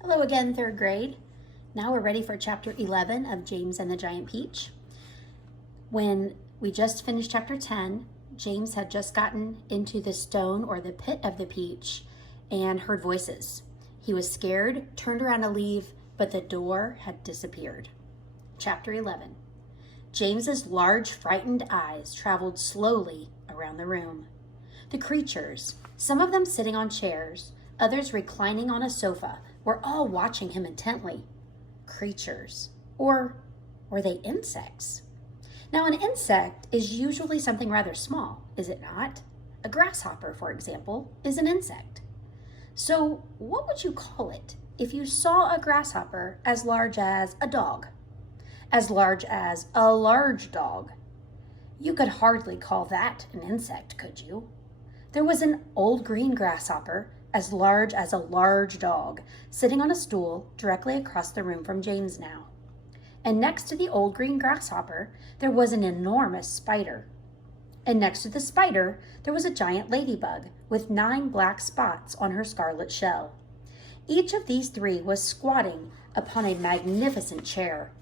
Hello again, third grade. Now we're ready for chapter 11 of James and the Giant Peach. When we just finished chapter 10, James had just gotten into the stone or the pit of the peach and heard voices. He was scared, turned around to leave, but the door had disappeared. Chapter 11. James's large, frightened eyes traveled slowly around the room. The creatures, some of them sitting on chairs, others reclining on a sofa, were all watching him intently. Creatures. Or were they insects? Now, an insect is usually something rather small, is it not? A grasshopper, for example, is an insect. So what would you call it if you saw a grasshopper as large as a dog? As large as a large dog? You could hardly call that an insect, could you? There was an old green grasshopper as large as a large dog, sitting on a stool directly across the room from James now. And next to the old green grasshopper, there was an enormous spider. And next to the spider, there was a giant ladybug with 9 black spots on her scarlet shell. Each of these 3 was squatting upon a magnificent chair.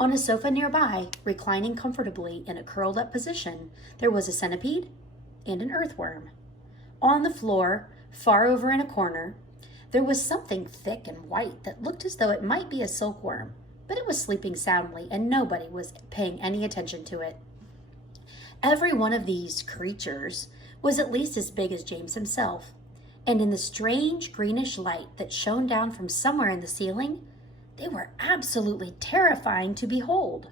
On a sofa nearby, reclining comfortably in a curled-up position, there was a centipede and an earthworm. On the floor, far over in a corner, there was something thick and white that looked as though it might be a silkworm, but it was sleeping soundly and nobody was paying any attention to it. Every one of these creatures was at least as big as James himself, and in the strange greenish light that shone down from somewhere in the ceiling, they were absolutely terrifying to behold.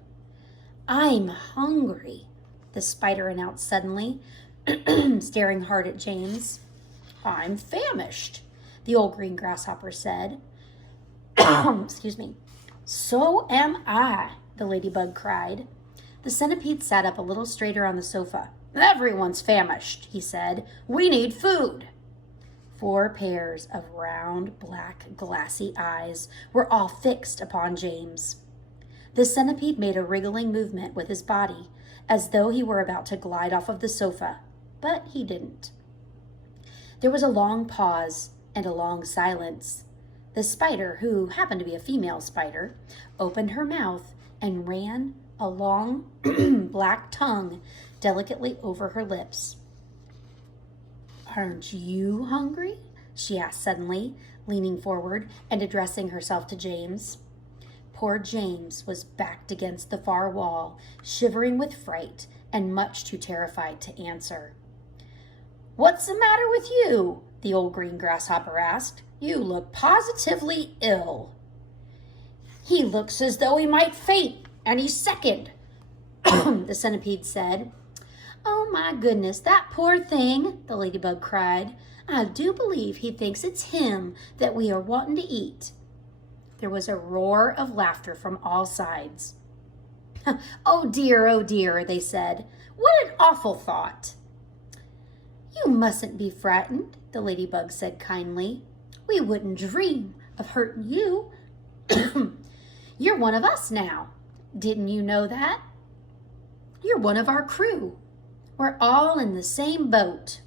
"I'm hungry," the spider announced suddenly, staring hard at James. "I'm famished," the old green grasshopper said. Excuse me. "So am I," the ladybug cried. The centipede sat up a little straighter on the sofa. "Everyone's famished," he said. "We need food." 4 pairs of round, black, glassy eyes were all fixed upon James. The centipede made a wriggling movement with his body, as though he were about to glide off of the sofa, but he didn't. There was a long pause and a long silence. The spider, who happened to be a female spider, opened her mouth and ran a long black tongue delicately over her lips. "Aren't you hungry?" she asked suddenly, leaning forward and addressing herself to James. Poor James was backed against the far wall, shivering with fright and much too terrified to answer. "What's the matter with you?" the old green grasshopper asked. "You look positively ill." "He looks as though he might faint any second," the centipede said. "Oh my goodness, that poor thing," the ladybug cried. "I do believe he thinks it's him that we are wanting to eat." There was a roar of laughter from all sides. "Oh dear," they said. "What an awful thought." "You mustn't be frightened," the ladybug said kindly. "We wouldn't dream of hurting you. You're one of us now. Didn't you know that? You're one of our crew. We're all in the same boat."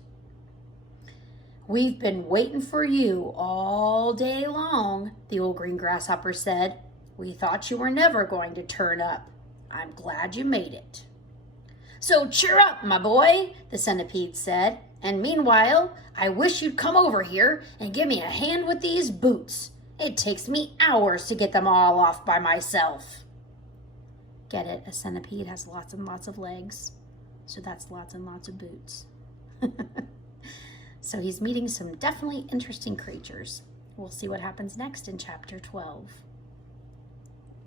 "We've been waiting for you all day long," the old green grasshopper said. "We thought you were never going to turn up. I'm glad you made it." "So cheer up, my boy," the centipede said. "And meanwhile, I wish you'd come over here and give me a hand with these boots. It takes me hours to get them all off by myself." Get it? A centipede has lots and lots of legs. So that's lots and lots of boots. So he's meeting some definitely interesting creatures. We'll see what happens next in chapter 12.